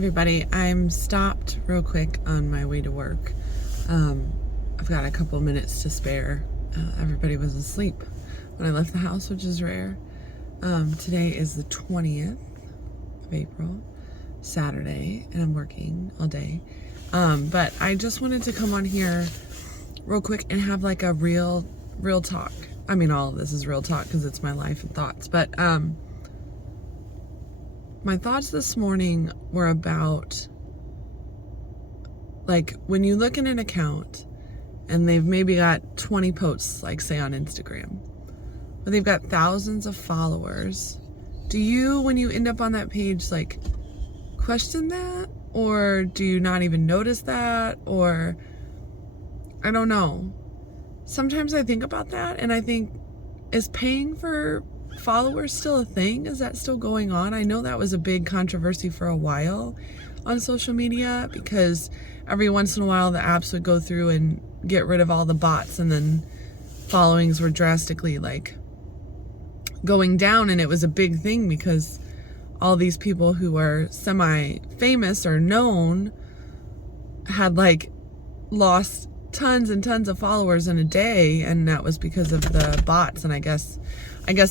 Everybody, I'm stopped real quick on my way to work. I've got a couple minutes to spare. Everybody was asleep when I left the house, which is rare. Today is the 20th of April, Saturday, and I'm working all day. But I just wanted to come on here real quick and have like a real talk. I mean, all of this is real talk because it's my life and thoughts, but my thoughts this morning were about, like, when you look at an account and they've maybe got 20 posts, like say on Instagram, but they've got thousands of followers. Do you, when you end up on that page, like, question that? Or do you not even notice that? Or, I don't know. Sometimes I think about that and I think, is paying for followers still a thing? Is that still going on? I know that was a big controversy for a while on social media because every once in a while the apps would go through and get rid of all the bots, and then followings were drastically like going down, and it was a big thing because all these people who were semi-famous or known had like lost tons and tons of followers in a day, and that was because of the bots. And I guess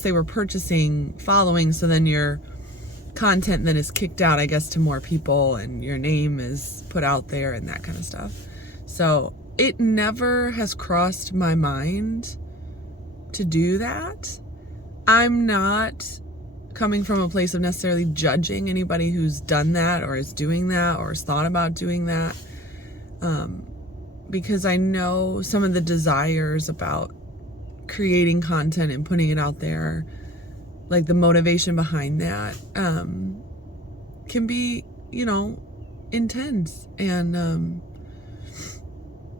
they were purchasing following, so then your content then is kicked out, I guess, to more people, and your name is put out there and that kind of stuff. So it never has crossed my mind to do that. I'm not coming from a place of necessarily judging anybody who's done that or is doing that or has thought about doing that, because I know some of the desires about creating content and putting it out there, like the motivation behind that, can be, intense. And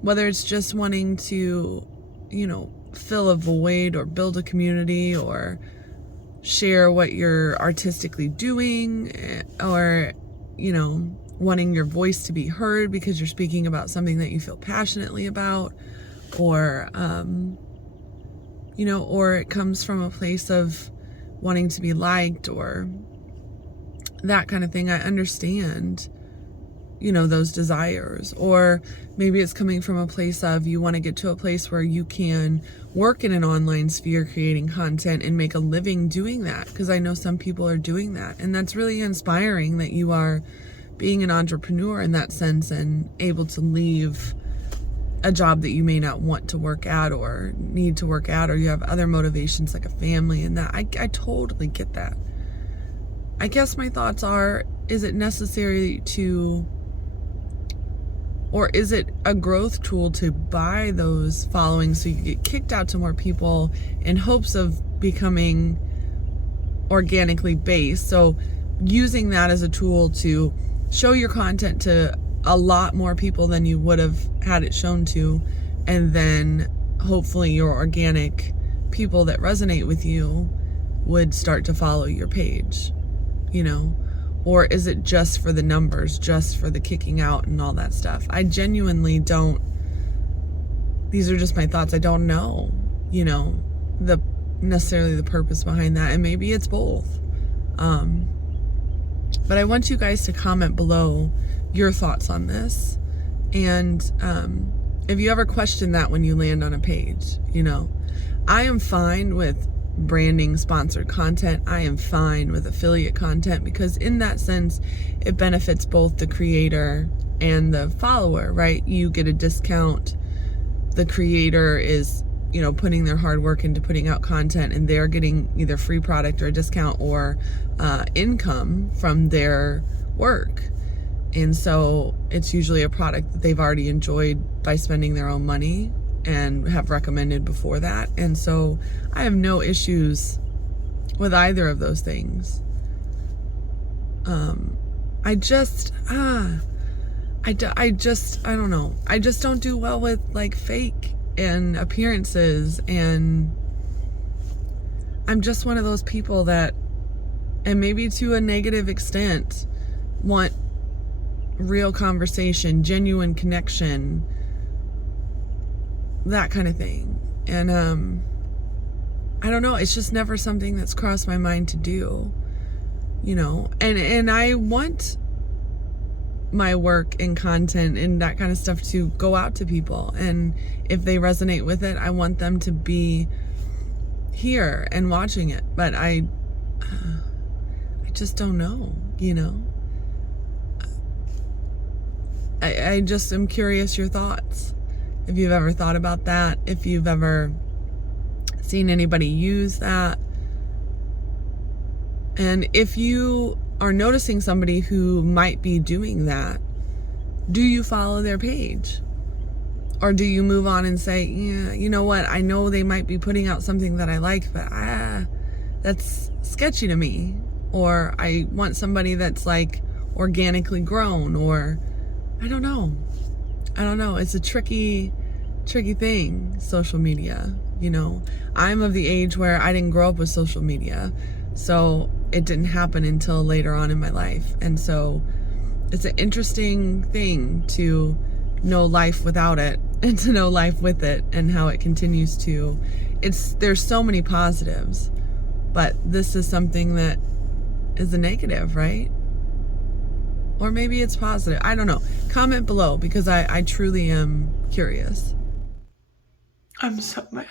whether it's just wanting to, fill a void or build a community or share what you're artistically doing, or, wanting your voice to be heard because you're speaking about something that you feel passionately about, or, or it comes from a place of wanting to be liked or that kind of thing. I understand, those desires. Or maybe it's coming from a place of you want to get to a place where you can work in an online sphere creating content and make a living doing that, because I know some people are doing that, and that's really inspiring that you are being an entrepreneur in that sense and able to leave a job that you may not want to work at or need to work at, or you have other motivations like a family and that. I totally get that. I guess my thoughts are, is it necessary to, or is it a growth tool to buy those followings so you get kicked out to more people in hopes of becoming organically based? So using that as a tool to show your content to a lot more people than you would have had it shown to, and then hopefully your organic people that resonate with you would start to follow your page, or is it just for the numbers, just for the kicking out and all that stuff? I genuinely don't, these are just my thoughts. I don't know, necessarily the purpose behind that, and maybe it's both. But I want you guys to comment below your thoughts on this, and if you ever question that when you land on a page. I am fine with branding sponsored content. I am fine with affiliate content, because in that sense it benefits both the creator and the follower, right? You get a discount. The creator is putting their hard work into putting out content, and they're getting either free product or a discount or income from their work. And so it's usually a product that they've already enjoyed by spending their own money and have recommended before that. And so I have no issues with either of those things. I don't know. I just don't do well with like fake and appearances, and I'm just one of those people that, and maybe to a negative extent, want real conversation, genuine connection, that kind of thing. And I don't know, it's just never something that's crossed my mind to do, and I want my work and content and that kind of stuff to go out to people. And if they resonate with it, I want them to be here and watching it. But I just don't know, you know? I just am curious your thoughts. If you've ever thought about that, if you've ever seen anybody use that. And if you are noticing somebody who might be doing that, do you follow their page? Or do you move on and say, yeah, you know what? I know they might be putting out something that I like, but that's sketchy to me. Or I want somebody that's like organically grown, or I don't know. It's a tricky thing, social media, you know. I'm of the age where I didn't grow up with social media, so it didn't happen until later on in my life. And so it's an interesting thing to know life without it and to know life with it, and how it continues to, there's so many positives, but this is something that is a negative, right? Or maybe it's positive. I don't know. Comment below, because I truly am curious. I'm so mad.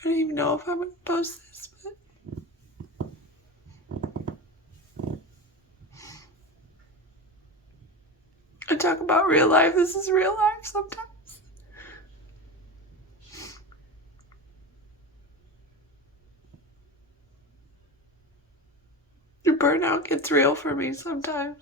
I don't even know if I'm going to post this, but I talk about real life. This is real life sometimes. The burnout gets real for me sometimes.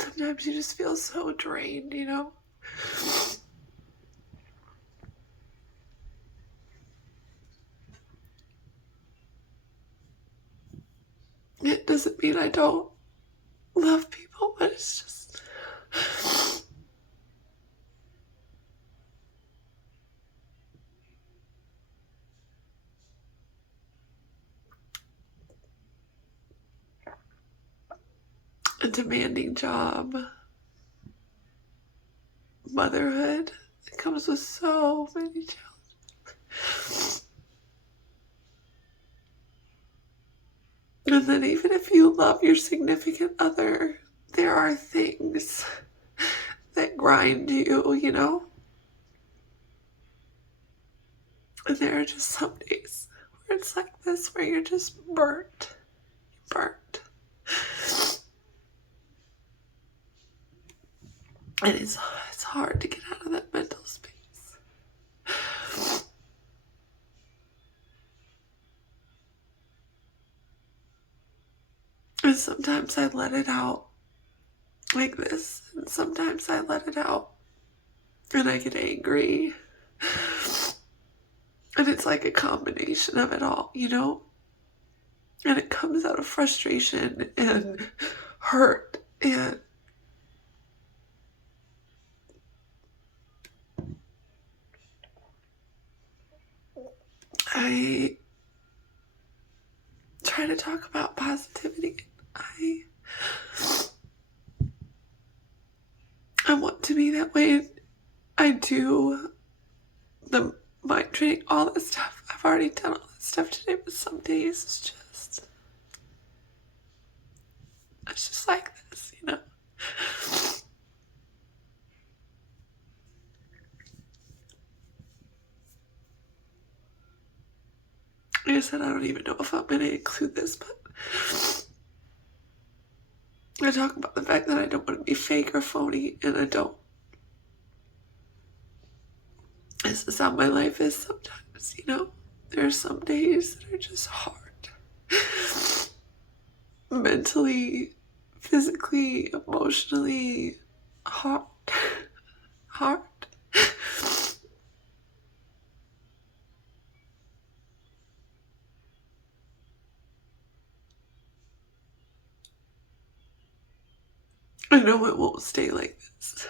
Sometimes you just feel so drained, you know? It doesn't mean I don't love people, but it's just... a demanding job. Motherhood. It comes with so many challenges. And then even if you love your significant other, there are things that grind you, you know? And there are just some days where it's like this, where you're just burnt. And it's hard to get out of that mental space. And sometimes I let it out like this, and sometimes I let it out and I get angry. And it's like a combination of it all, you know? And it comes out of frustration and hurt, and I try to talk about positivity. I want to be that way. I do the mind training, all this stuff. I've already done all this stuff today, but some days it's just like this, you know? Like I said, I don't even know if I'm going to include this, but I talk about the fact that I don't want to be fake or phony, and I don't. This is how my life is sometimes, you know? There are some days that are just hard. Mentally, physically, emotionally, hard. I know it won't stay like this.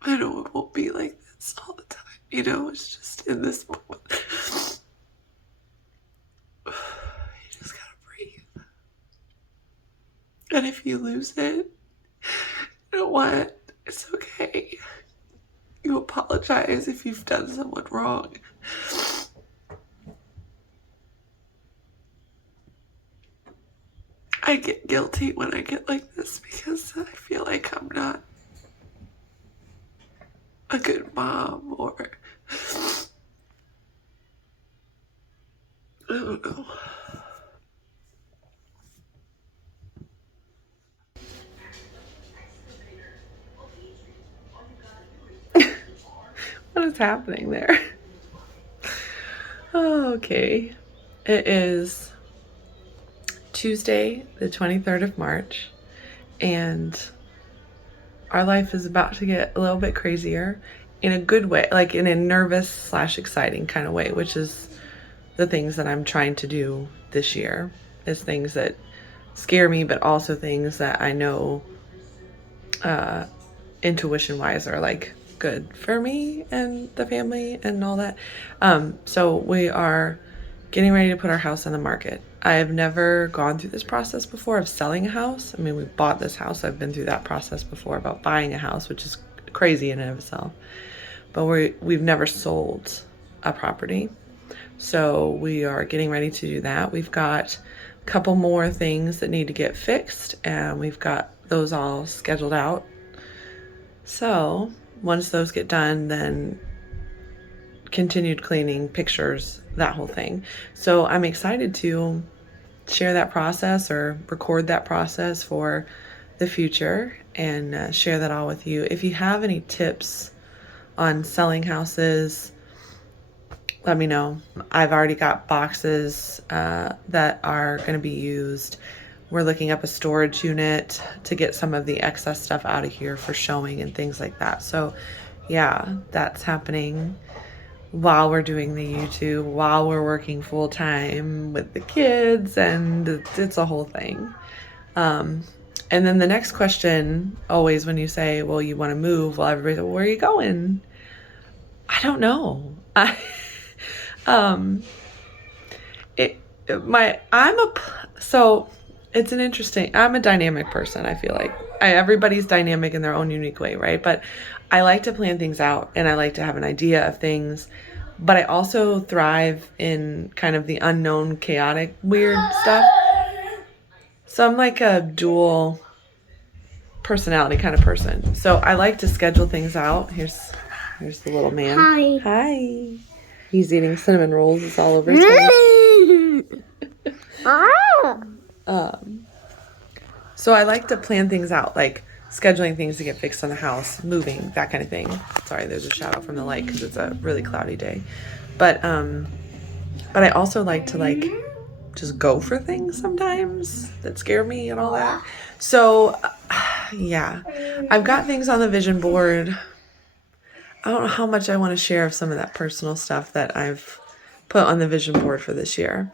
I know it won't be like this all the time. You know, it's just in this moment. You just gotta breathe. And if you lose it, you know what? It's okay. You apologize if you've done someone wrong. I get guilty when I get like this because I feel like I'm not a good mom, or I don't know. What is happening there? Oh, okay. It is Tuesday, the 23rd of March, and our life is about to get a little bit crazier in a good way, like in a nervous / exciting kind of way, which is the things that I'm trying to do this year, is things that scare me, but also things that I know intuition wise are like good for me and the family and all that. So we are getting ready to put our house on the market. I have never gone through this process before of selling a house. I mean, we bought this house. I've been through that process before about buying a house, which is crazy in and of itself. But we've never sold a property. So we are getting ready to do that. We've got a couple more things that need to get fixed, and we've got those all scheduled out. So once those get done, then continued cleaning, pictures, that whole thing. So I'm excited to share that process or record that process for the future and share that all with you. If you have any tips on selling houses, let me know. I've already got boxes that are going to be used. We're looking up a storage unit to get some of the excess stuff out of here for showing and things like that. So yeah, that's happening while we're doing the YouTube, while we're working full time with the kids, and it's a whole thing. And then the next question, always when you say, well, you want to move, well, everybody's like, where are you going? I don't know. So it's an interesting, I'm a dynamic person. I feel like everybody's dynamic in their own unique way, right? But I like to plan things out and I like to have an idea of things, but I also thrive in kind of the unknown, chaotic, weird stuff. So I'm like a dual personality kind of person. So I like to schedule things out. Here's the little man. Hi. He's eating cinnamon rolls. It's all over his face. So I like to plan things out, like scheduling things to get fixed on the house, moving, that kind of thing. Sorry, there's a shadow from the light because it's a really cloudy day. But I also like to just go for things sometimes that scare me and all that. So yeah, I've got things on the vision board. I don't know how much I want to share of some of that personal stuff that I've put on the vision board for this year.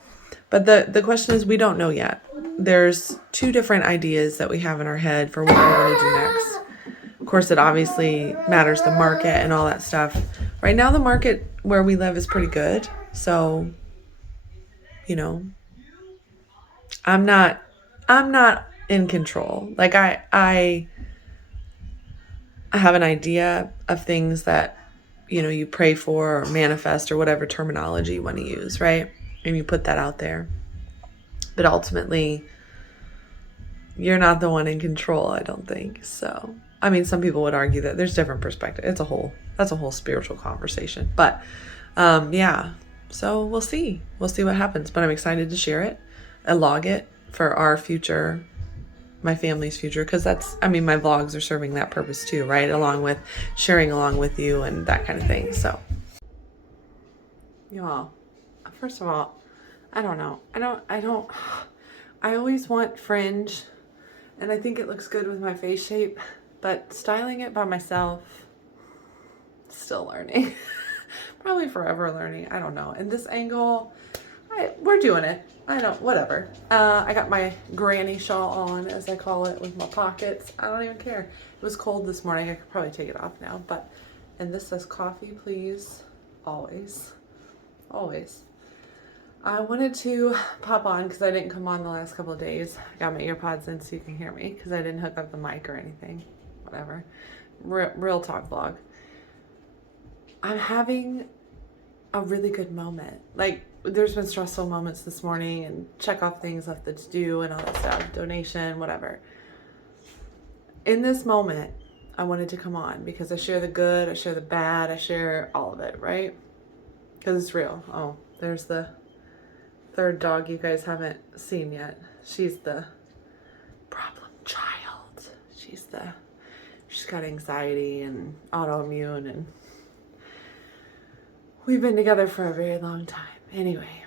But the question is, we don't know yet. There's 2 different ideas that we have in our head for what we want to do next. Of course, it obviously matters the market and all that stuff. Right now, the market where we live is pretty good. So, I'm not in control. Like I have an idea of things that, you pray for or manifest or whatever terminology you want to use, right? And you put that out there. But ultimately, you're not the one in control, I don't think. So, I mean, some people would argue that there's different perspectives. That's a whole spiritual conversation. But yeah, so we'll see. We'll see what happens. But I'm excited to share it and log it for our future, my family's future, because my vlogs are serving that purpose too, right? Along with sharing along with you and that kind of thing. So, y'all, first of all, I don't know. I always want fringe, and I think it looks good with my face shape, but styling it by myself, still learning. Probably forever learning. I don't know. And this angle, we're doing it. Whatever. I got my granny shawl on, as I call it, with my pockets. I don't even care. It was cold this morning. I could probably take it off now. And this says coffee, please. Always. Always. I wanted to pop on because I didn't come on the last couple of days. I got my earpods in so you can hear me because I didn't hook up the mic or anything. Whatever. real talk vlog. I'm having a really good moment. Like, there's been stressful moments this morning and check off things left to do and all that stuff, donation, whatever. In this moment, I wanted to come on because I share the good, I share the bad, I share all of it, right? Because it's real. Oh, there's the third dog you guys haven't seen yet. She's the problem child. She's got anxiety and autoimmune, and we've been together for a very long time. Anyway,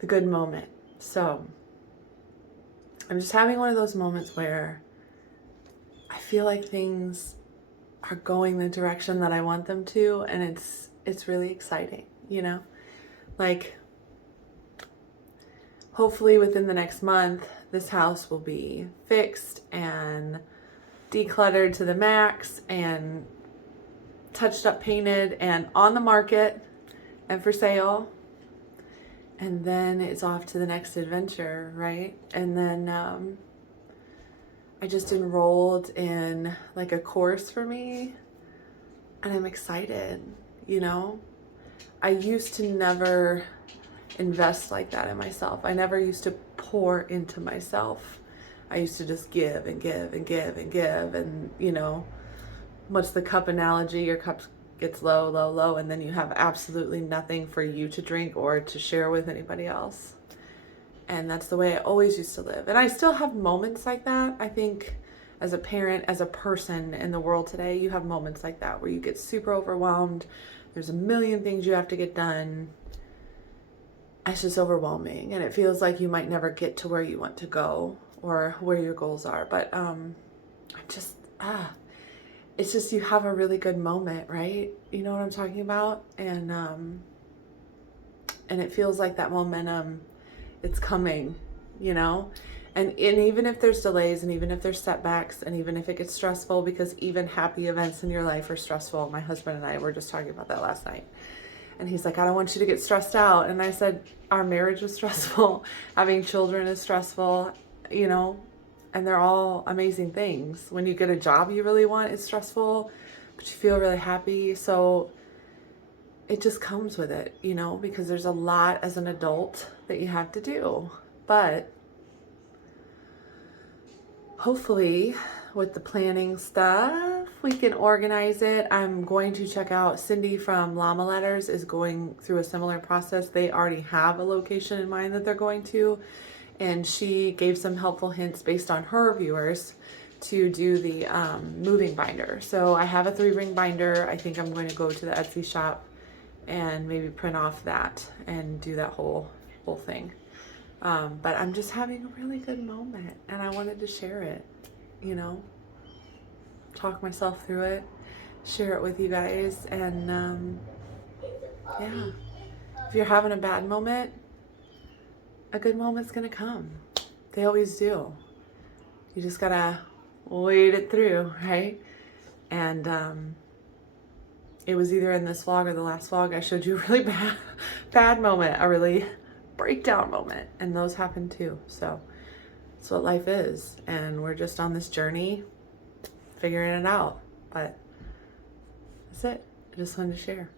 the good moment. So I'm just having one of those moments where I feel like things are going the direction that I want them to, and it's really exciting, you know? Like, hopefully within the next month, this house will be fixed and decluttered to the max and touched up, painted, and on the market and for sale. And then it's off to the next adventure, right? And then I just enrolled in like a course for me, and I'm excited, you know? I used to never invest like that in myself. I never used to pour into myself. I used to just give and give and give and give, and you know, what's the cup analogy? Your cup gets low, low, low, and then you have absolutely nothing for you to drink or to share with anybody else. And that's the way I always used to live. And I still have moments like that. I think as a parent, as a person in the world today, you have moments like that where you get super overwhelmed. There's a million things you have to get done. It's just overwhelming, and it feels like you might never get to where you want to go or where your goals are. But it's just you have a really good moment, right? You know what I'm talking about? And it feels like that momentum, it's coming, you know? And even if there's delays, and even if there's setbacks, and even if it gets stressful, because even happy events in your life are stressful. My husband and I were just talking about that last night. And he's like, I don't want you to get stressed out. And I said, our marriage was stressful. Having children is stressful, you know, and they're all amazing things. When you get a job you really want, it's stressful, but you feel really happy. So it just comes with it, you know, because there's a lot as an adult that you have to do. But hopefully with the planning stuff, we can organize it. I'm going to check out Cindy from Llama Letters is going through a similar process. They already have a location in mind that they're going to, and she gave some helpful hints based on her viewers to do the moving binder. So I have a 3-ring binder. I think I'm going to go to the Etsy shop and maybe print off that and do that whole thing. But I'm just having a really good moment, and I wanted to share it, you know, talk myself through it, share it with you guys. And yeah, if you're having a bad moment, a good moment's gonna come. They always do. You just gotta wait it through, right? And it was either in this vlog or the last vlog I showed you a really bad moment, a really breakdown moment, and those happen too. So that's what life is, and we're just on this journey figuring it out. But that's it. I just wanted to share.